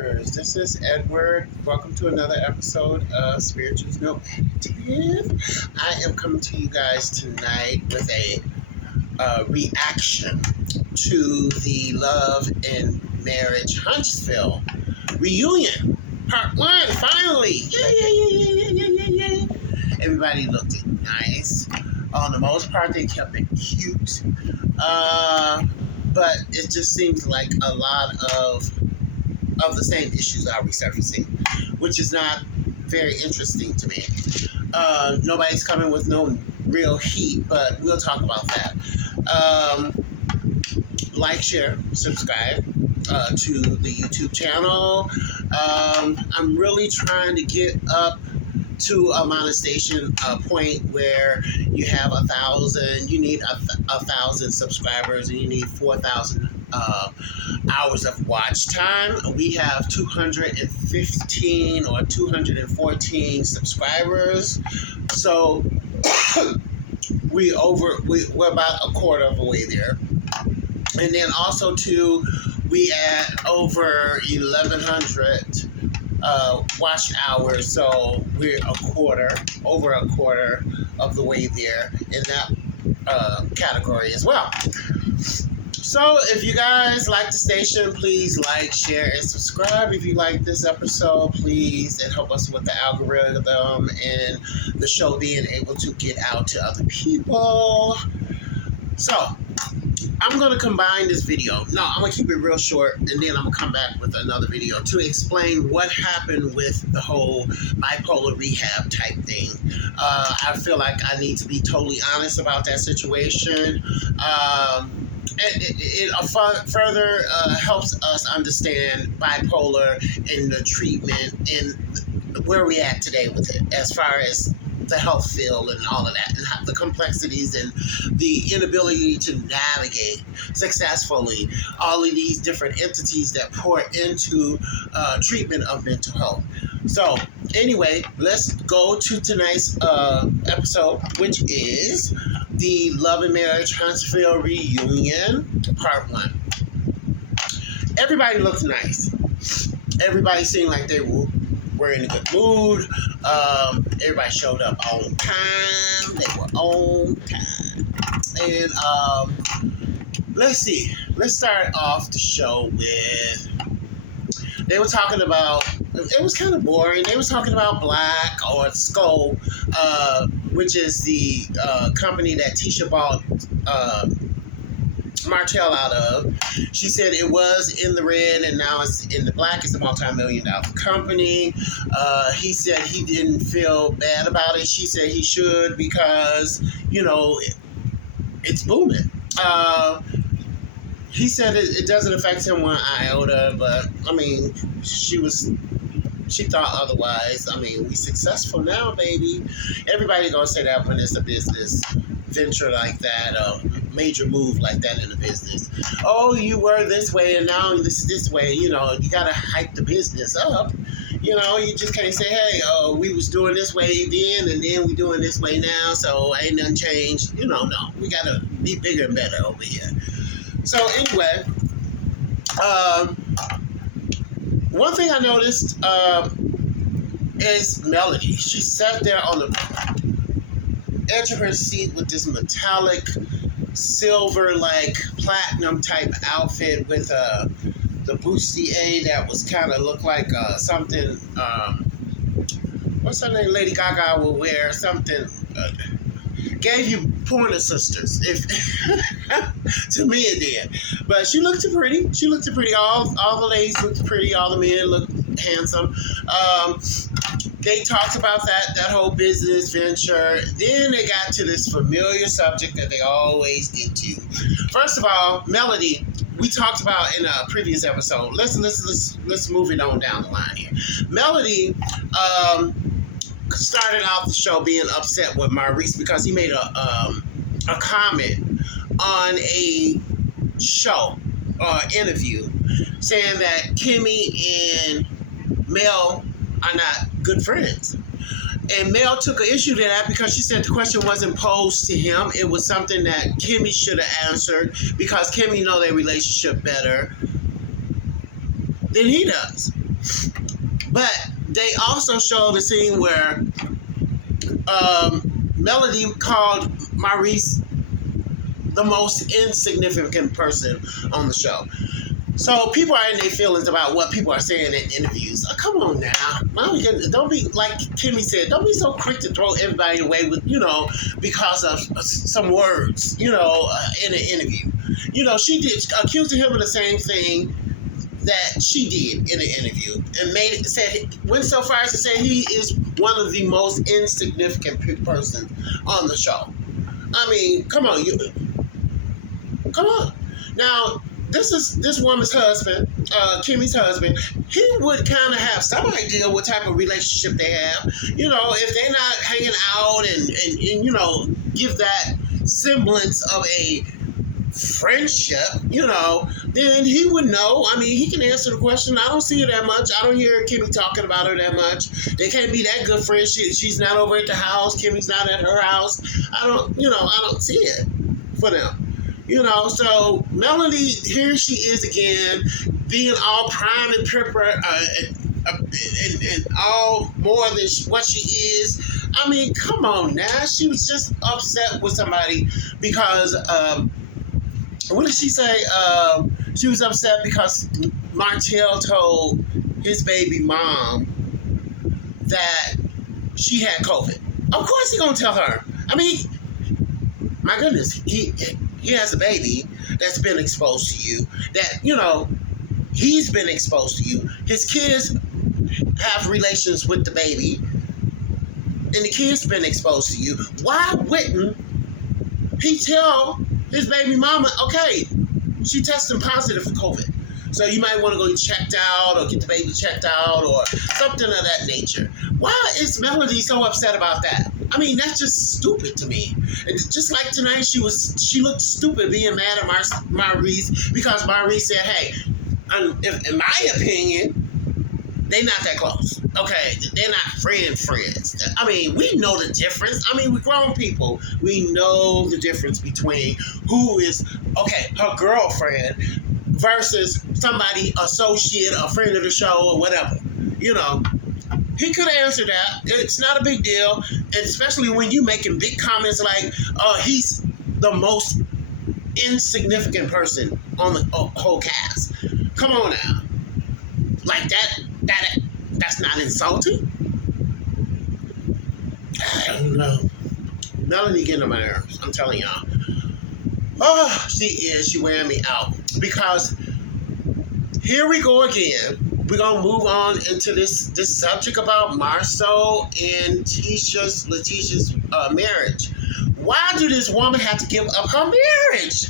This is Edward. Welcome to another episode of Spirituals No Additive. I am coming to you guys tonight with a reaction to the Love and Marriage Huntsville reunion, part one. Finally, yay! Everybody looked nice. On the most part, they kept it cute, but it just seems like a lot of the same issues are resurfacing, which is not very interesting to me. Nobody's coming with no real heat, but we'll talk about that. Like, share, subscribe to the YouTube channel. I'm really trying to get up to a monetization point where you have 1,000, you need a 1,000 subscribers, and you need 4,000 hours of watch time. We have 215 or 214 subscribers, so we're about a quarter of the way there. And then also too, we add over 1,100 watch hours, so we're over a quarter of the way there in that category as well. So if you guys like the station, please like, share, and subscribe. If you like this episode, please, and help us with the algorithm and the show being able to get out to other people. So I'm going to combine this video. No, I'm going to keep it real short, and then I'm going to come back with another video to explain what happened with the whole bipolar rehab type thing. I feel like I need to be totally honest about that situation. It further helps us understand bipolar and the treatment and where we're at today with it, as far as the health field and all of that, and how the complexities and the inability to navigate successfully all of these different entities that pour into treatment of mental health. So anyway, let's go to tonight's episode, which is the Love and Marriage Huntsville reunion, part one. Everybody looked nice. Everybody seemed like they were in a good mood. Everybody showed up on time. They were on time. And let's see. Let's start off the show with, they were talking about, it was kind of boring. They were talking about Black or Skull, which is the company that Tisha bought Martell out of. She said it was in the red and now it's in the black. It's a multi-million-dollar company. He said he didn't feel bad about it. She said he should because, it's booming. He said it doesn't affect him one iota, but I mean, she thought otherwise. I mean, we successful now, baby. Everybody gonna say that when it's a business venture like that, a major move like that in the business. Oh, you were this way and now this way. You gotta hype the business up. You just can't say, hey, we was doing this way then and then we doing this way now, so ain't nothing changed. No, we gotta be bigger and better over here. So anyway, one thing I noticed is Melody. She sat there on the edge of her seat with this metallic, silver, like platinum type outfit with the bustier that was kind of looked like something. What's her name? Lady Gaga will wear something. Gave you Pointer Sisters, if to me it did. But she looked pretty. All the ladies looked pretty. All the men looked handsome. They talked about that whole business venture. Then they got to this familiar subject that they always get to. First of all, Melody, we talked about in a previous episode. Let's move it on down the line here. Melody started off the show being upset with Maurice because he made a comment on a show or interview saying that Kimmy and Mel are not good friends. And Mel took an issue to that because she said the question wasn't posed to him. It was something that Kimmy should have answered because Kimmy know their relationship better than he does. But they also showed a scene where Melody called Maurice the most insignificant person on the show. So people are in their feelings about what people are saying in interviews. Come on now. Don't be, like Kimmy said, don't be so quick to throw everybody away with, because of some words, in an interview. She did accusing him of the same thing that she did in the interview, and went so far as to say he is one of the most insignificant persons on the show. I mean, come on. Now, this woman's husband, Kimmy's husband. He would kind of have some idea what type of relationship they have. If they're not hanging out and give that semblance of a friendship, then he would know. I mean, he can answer the question. I don't see her that much. I don't hear Kimmy talking about her that much. They can't be that good friends. She's not over at the house. Kimmy's not at her house. I don't see it for them. So Melody, here she is again, being all prime and pepper, and all more than what she is. I mean, come on now. She was just upset with somebody because, what did she say? She was upset because Martell told his baby mom that she had COVID. Of course he's going to tell her. I mean, my goodness, he has a baby that's been exposed to you, that, he's been exposed to you. His kids have relations with the baby, and the kid's been exposed to you. Why wouldn't he tell his baby mama, okay, she tested positive for COVID, so you might want to go get checked out or get the baby checked out or something of that nature? Why is Melody so upset about that? I mean, that's just stupid to me. And just like tonight, she looked stupid being mad at Maurice because Maurice said, hey, in my opinion, they not that close. Okay, they're not friends. I mean, we know the difference. I mean, we're grown people. We know the difference between who is, her girlfriend versus somebody, associate, a friend of the show, or whatever. He could have answered that. It's not a big deal, and especially when you making big comments like, he's the most insignificant person on the whole cast. Come on now. Like that's not insulting? I don't know. Melanie getting on my nerves. I'm telling y'all. Oh, she wearing me out. Because here we go again. We're going to move on into this subject about Marceau and Letitia's marriage. Why do this woman have to give up her marriage?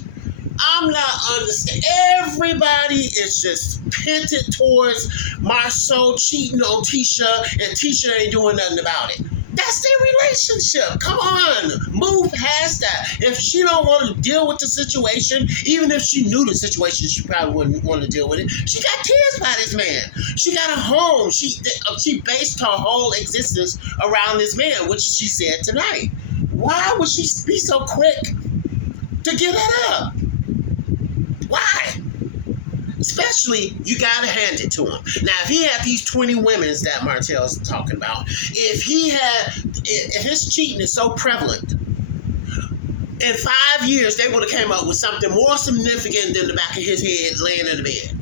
I'm not understanding. Everybody is just pinted towards Marceau cheating on Tisha, and Tisha ain't doing nothing about it. That's their relationship. Come on, move past that. If she don't want to deal with the situation, even if she knew the situation, she probably wouldn't want to deal with it. She got kids by this man. She got a home. She based her whole existence around this man, which she said tonight. Why would she be so quick to give that up? Why? Especially, you gotta hand it to him. Now, if he had these 20 women that Martell's talking about, if his cheating is so prevalent, in 5 years they would have came up with something more significant than the back of his head laying in the bed.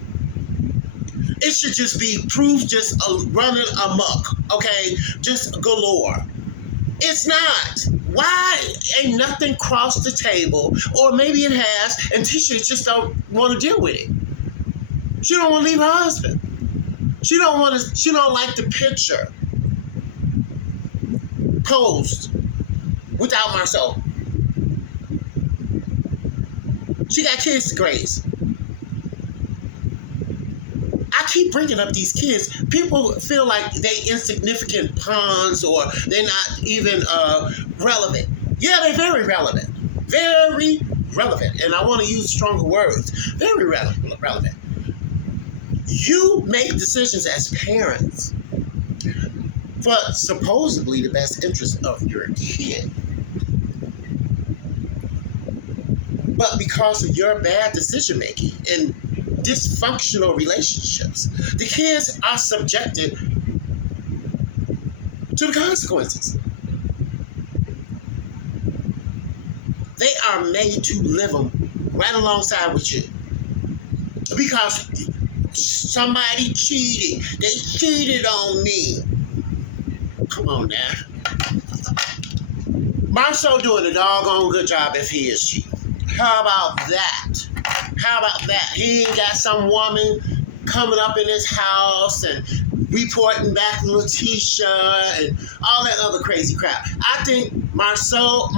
It should just be proof, just running amok, okay? Just galore. It's not. Why ain't nothing crossed the table? Or maybe it has, and Tisha just don't want to deal with it. She don't want to leave her husband. She don't like the picture posed without Marceau. She got kids to graze. I keep bringing up these kids. People feel like they insignificant pawns or they're not even relevant. Yeah, they're very relevant. Very relevant. And I want to use stronger words. Very relevant. You make decisions as parents for supposedly the best interest of your kid. But because of your bad decision making and dysfunctional relationships. The kids are subjected to the consequences. They are made to live them right alongside with you. Because somebody cheated. They cheated on me. Come on now. Marceau doing a doggone good job if he is cheating. How about that? How about that? He ain't got some woman coming up in his house and reporting back to Letitia and all that other crazy crap. I think Martell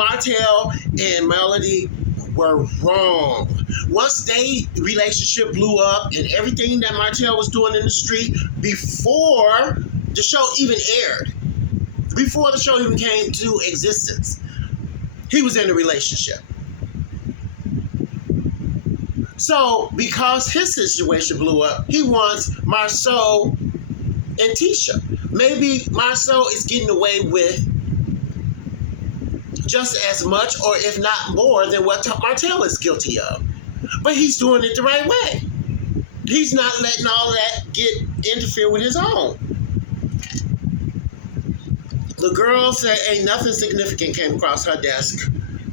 and Melody were wrong. Once they relationship blew up and everything that Martell was doing in the street before the show even aired, before the show even came to existence, he was in a relationship. So, because his situation blew up, he wants Marceau and Tisha. Maybe Marceau is getting away with just as much, or if not more, than what Martell is guilty of. But he's doing it the right way. He's not letting all that interfere with his own. The girl said ain't nothing significant came across her desk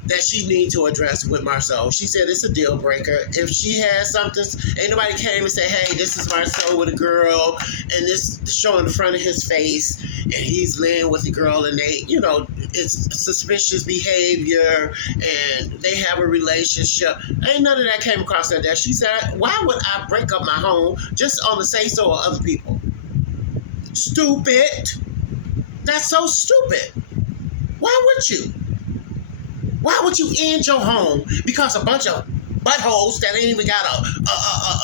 that she need to address with Marceau. She said it's a deal breaker. If she has something, ain't nobody came and said, hey, this is Marceau with a girl, and this showing the front of his face, and he's laying with the girl, and they, it's suspicious behavior, and they have a relationship. Ain't none of that came across her desk. She said, why would I break up my home just on the say-so of other people? Stupid. That's so stupid. Why would you? Why would you end your home because a bunch of buttholes that ain't even got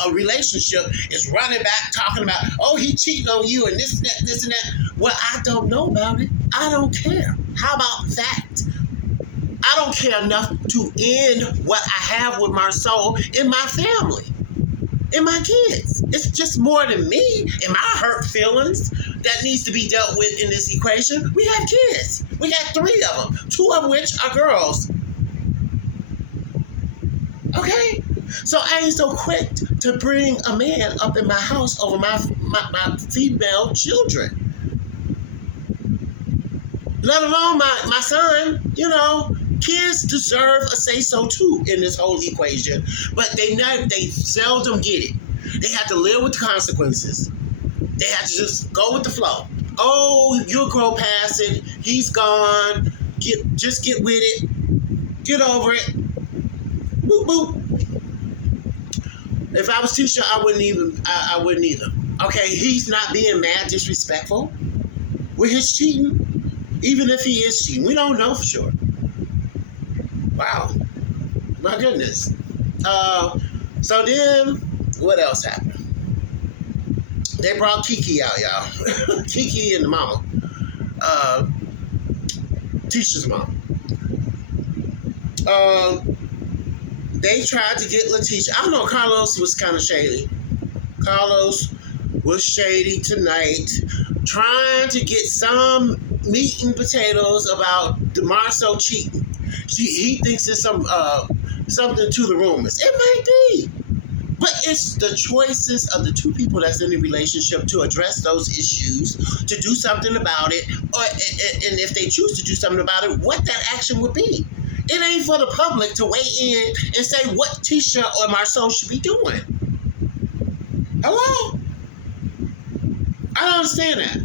a relationship is running back talking about, oh, he cheating on you and this and that. Well, I don't know about it. I don't care. How about that? I don't care enough to end what I have with Marceau in my family, in my kids. It's just more than me and my hurt feelings that needs to be dealt with in this equation. We have kids. We got 3 of them, 2 of which are girls. Okay? So I ain't so quick to bring a man up in my house over my female children. Let alone my son. Kids deserve a say-so too in this whole equation. But they seldom get it. They have to live with the consequences. They have to just go with the flow. Oh, you'll grow past it. He's gone. Just get with it. Get over it. Boop, boop. If I was Tisha, I wouldn't either. Okay, he's not being mad disrespectful with his cheating. Even if he is cheating. We don't know for sure. Wow. My goodness. So then, what else happened? They brought Kiki out, y'all. Kiki and the mama. Tisha's mom. They tried to get Letitia. I don't know, Carlos was kind of shady. Carlos was shady tonight, trying to get some meat and potatoes about Marceau cheating. He thinks it's something to the rumors. It might be. But it's the choices of the 2 people that's in the relationship to address those issues, to do something about it, and if they choose to do something about it, what that action would be. It ain't for the public to weigh in and say what Tisha or Marceau should be doing. Hello? I don't understand that.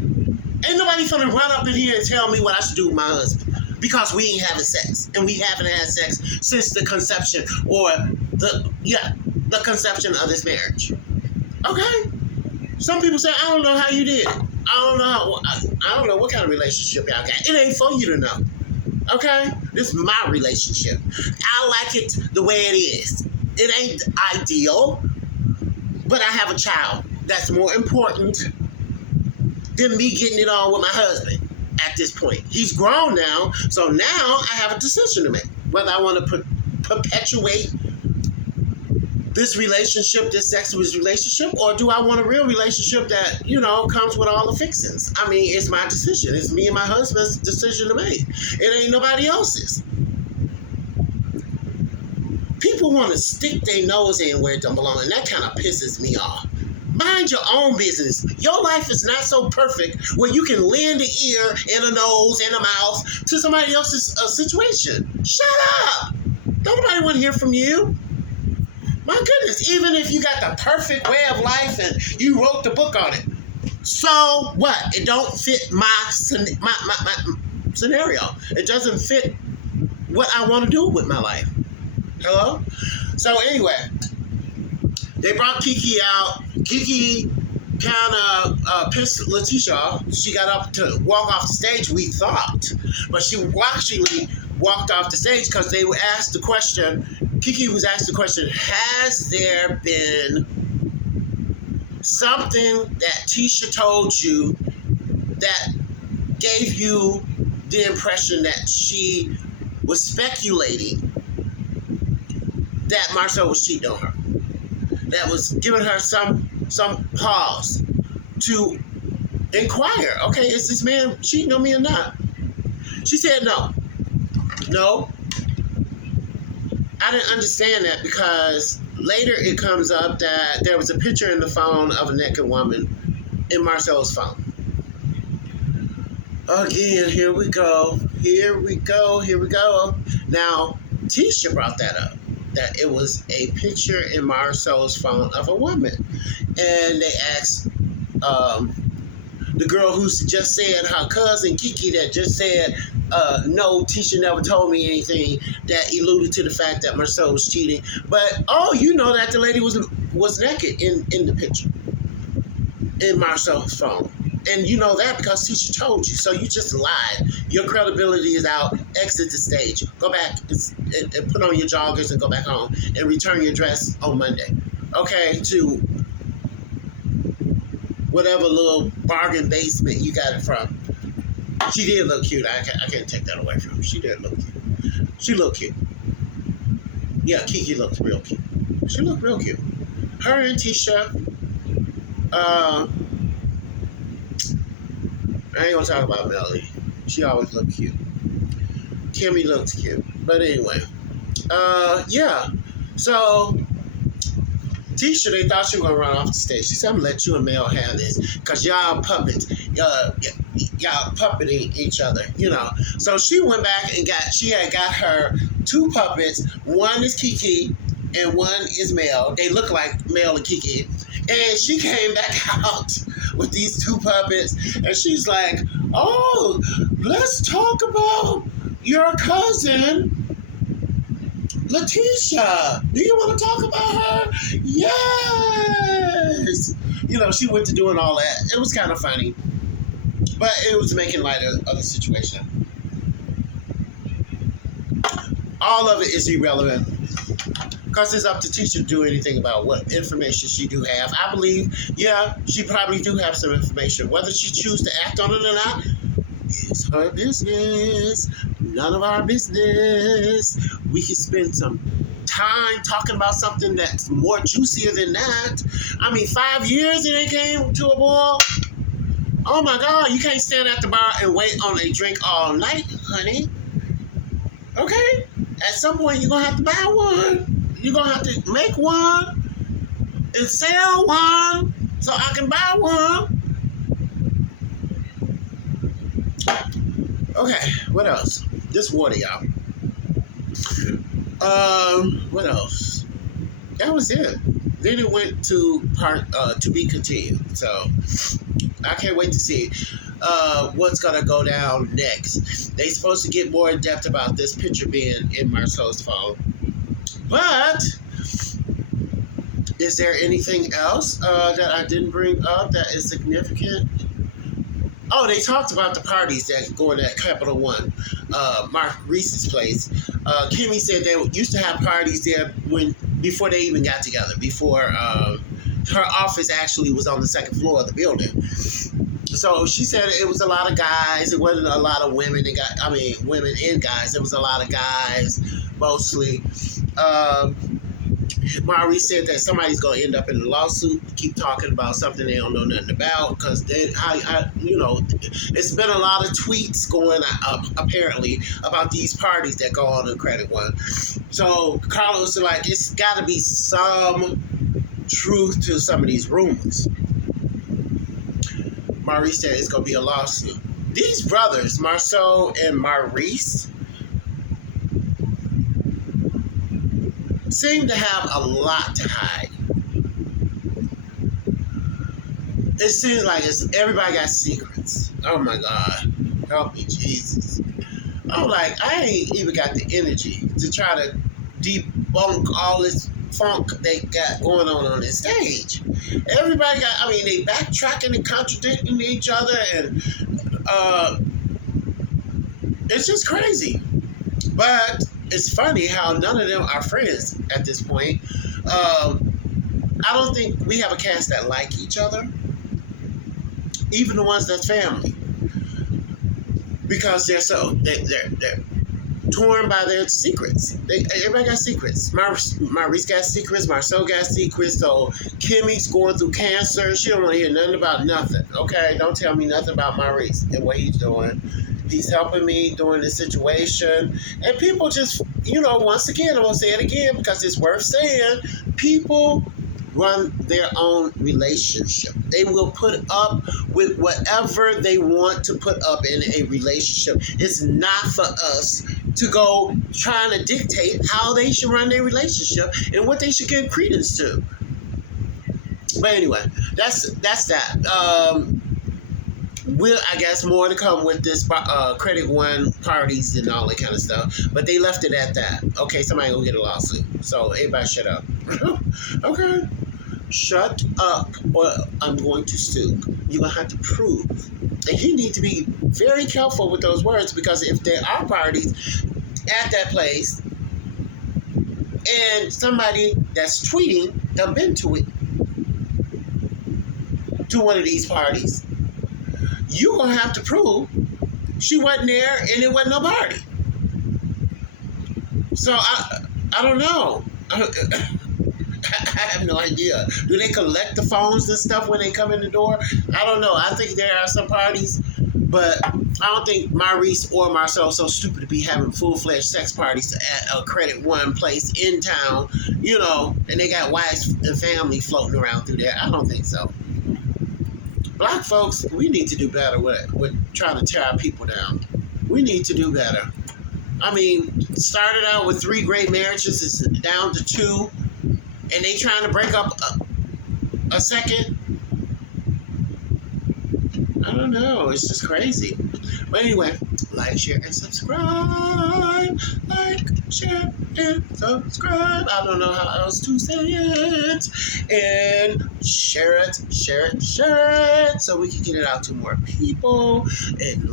Ain't nobody finna run up in here and tell me what I should do with my husband because we ain't having sex, and we haven't had sex since the conception or the conception of this marriage. Okay? Some people say, I don't know how you did it. I don't know what kind of relationship y'all got. It ain't for you to know. Okay? This is my relationship. I like it the way it is. It ain't ideal, but I have a child that's more important than me getting it on with my husband at this point. He's grown now, so now I have a decision to make. Whether I want to perpetuate this relationship, this sexual relationship, or do I want a real relationship that, comes with all the fixings? I mean, it's my decision. It's me and my husband's decision to make. It ain't nobody else's. People people want to stick their nose in where it don't belong, and that kind of pisses me off. Mind your own business. Your life is not so perfect where you can lend an ear and a nose and a mouth to somebody else's situation. Shut up. Don't nobody want to hear from you. My goodness, even if you got the perfect way of life and you wrote the book on it, so what? It don't fit my scenario. It doesn't fit what I want to do with my life. Hello? So anyway, they brought Kiki out. Kiki kind of pissed Letitia off. She got up to walk off the stage, we thought. But she actually walked off the stage because they were asked the question, Kiki was asked the question, has there been something that Tisha told you that gave you the impression that she was speculating that Marcel was cheating on her? That was giving her some pause to inquire, okay, is this man cheating on me or not? She said no. No. I didn't understand that because later it comes up that there was a picture in the phone of a naked woman in Marcel's phone. Again, here we go. Now, Tisha brought that up, that it was a picture in Marcel's phone of a woman. And they asked the girl who just said, her cousin Kiki, that just said, no, Tisha never told me anything, that alluded to the fact that Marcel was cheating. But, you know that the lady was naked in the picture, in Marcel's phone. And you know that because Tisha told you. So you just lied. Your credibility is out. Exit the stage. Go back and put on your joggers and go back home and return your dress on Monday. Okay, to whatever little bargain basement you got it from. She did look cute. I can't take that away from her. She did look cute. She looked cute. Yeah, Kiki looked real cute. She looked real cute. Her and Tisha, I ain't gonna talk about Melody. She always looked cute. Kimmy looked cute. But anyway, yeah. So, Tisha, they thought she was gonna run off the stage. She said, I'm gonna let you and Mel have this, because y'all puppets. Y'all puppeting each other, you know. So she went back and she had got her two puppets. One is Kiki and one is Mel. They look like Mel and Kiki. And she came back out with these two puppets, and she's like, oh, let's talk about your cousin, Letitia. Do you want to talk about her? Yes. You know, she went to doing all that. It was kind of funny, but it was making light of the situation. All of it is irrelevant, because it's up to Tisha to do anything about what information she do have. I believe, yeah, she probably do have some information. Whether she choose to act on it or not, it's her business. None of our business. We can spend some time talking about something that's more juicier than that. I mean, 5 years and it came to a boil. Oh my God, you can't stand at the bar and wait on a drink all night, honey. Okay? At some point, you're going to have to buy one. You're going to have to make one and sell one so I can buy one. Okay, what else? This water, y'all. What else? That was it. Then it went to to be continued. So I can't wait to see what's gonna go down next. They supposed to get more in depth about this picture being in Marcel's phone. But is there anything else that I didn't bring up that is significant? Oh, they talked about the parties that going at Capital One, Mark Reese's place. Kimmy said they used to have parties there before they even got together, before her office actually was on the second floor of the building. So she said it was a lot of guys. It wasn't a lot of women. Women and guys. It was a lot of guys, mostly. Maurice said that somebody's going to end up in a lawsuit, keep talking about something they don't know nothing about, because it's been a lot of tweets going up, apparently, about these parties that go on in Credit One. So Carlos is like, it's got to be some truth to some of these rumors. Maurice said it's going to be a lawsuit. These brothers, Marceau and Maurice, seem to have a lot to hide. It seems like everybody got secrets. Oh my God. Help me, Jesus. I'm like, I ain't even got the energy to try to debunk all this funk they got going on this stage. Everybody they backtracking and contradicting each other, and it's just crazy. But it's funny how none of them are friends at this point. I don't think we have a cast that like each other, even the ones that's family, because they're torn by their secrets. Everybody got secrets. Maurice got secrets. Marceau got secrets. So Kimmy's going through cancer. She don't want to hear nothing about nothing. Okay, don't tell me nothing about Maurice and what he's doing. He's helping me during this situation. And people just, once again, I'm going to say it again because it's worth saying, people run their own relationship. They will put up with whatever they want to put up in a relationship. It's not for us to go trying to dictate how they should run their relationship and what they should give credence to. But anyway, that's that. I guess more to come with this Credit One parties and all that kind of stuff. But they left it at that. Okay, somebody gonna get a lawsuit. So everybody shut up. Okay. Shut up or I'm going to sue. You're gonna have to prove. And you need to be very careful with those words, because if there are parties at that place and somebody that's tweeting have been to one of these parties, you're going to have to prove she wasn't there and it wasn't no party. So I don't know. I have no idea. Do they collect the phones and stuff when they come in the door? I don't know. I think there are some parties, but I don't think Maurice or Marceau are so stupid to be having full-fledged sex parties at a Credit One place in town, and they got wives and family floating around through there. I don't think so. Black folks, we need to do better with trying to tear our people down. We need to do better. Started out with 3 great marriages, it's down to 2, and they trying to break up a second. I don't know. It's just crazy. But anyway, like, share, and subscribe. Like, share, and subscribe. I don't know how else to say it. And share it, so we can get it out to more people. And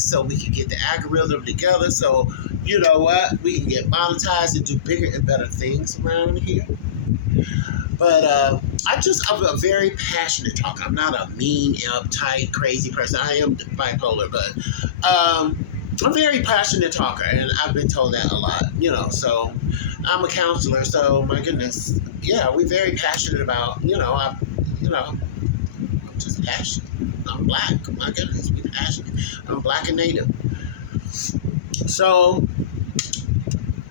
so we can get the algorithm together. So, you know what? We can get monetized and do bigger and better things around here. But I'm a very passionate talker. I'm not a mean, uptight, crazy person. I am bipolar, but I'm a very passionate talker, and I've been told that a lot, so I'm a counselor, so my goodness, yeah, we're very passionate about, I'm just passionate. I'm Black, my goodness, we're passionate. I'm Black and Native. So,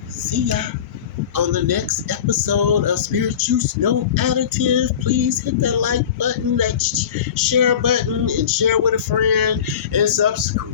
see ya on the next episode of Spirit Juice No Additive. Please hit that like button, that share button, and share with a friend, and subscribe.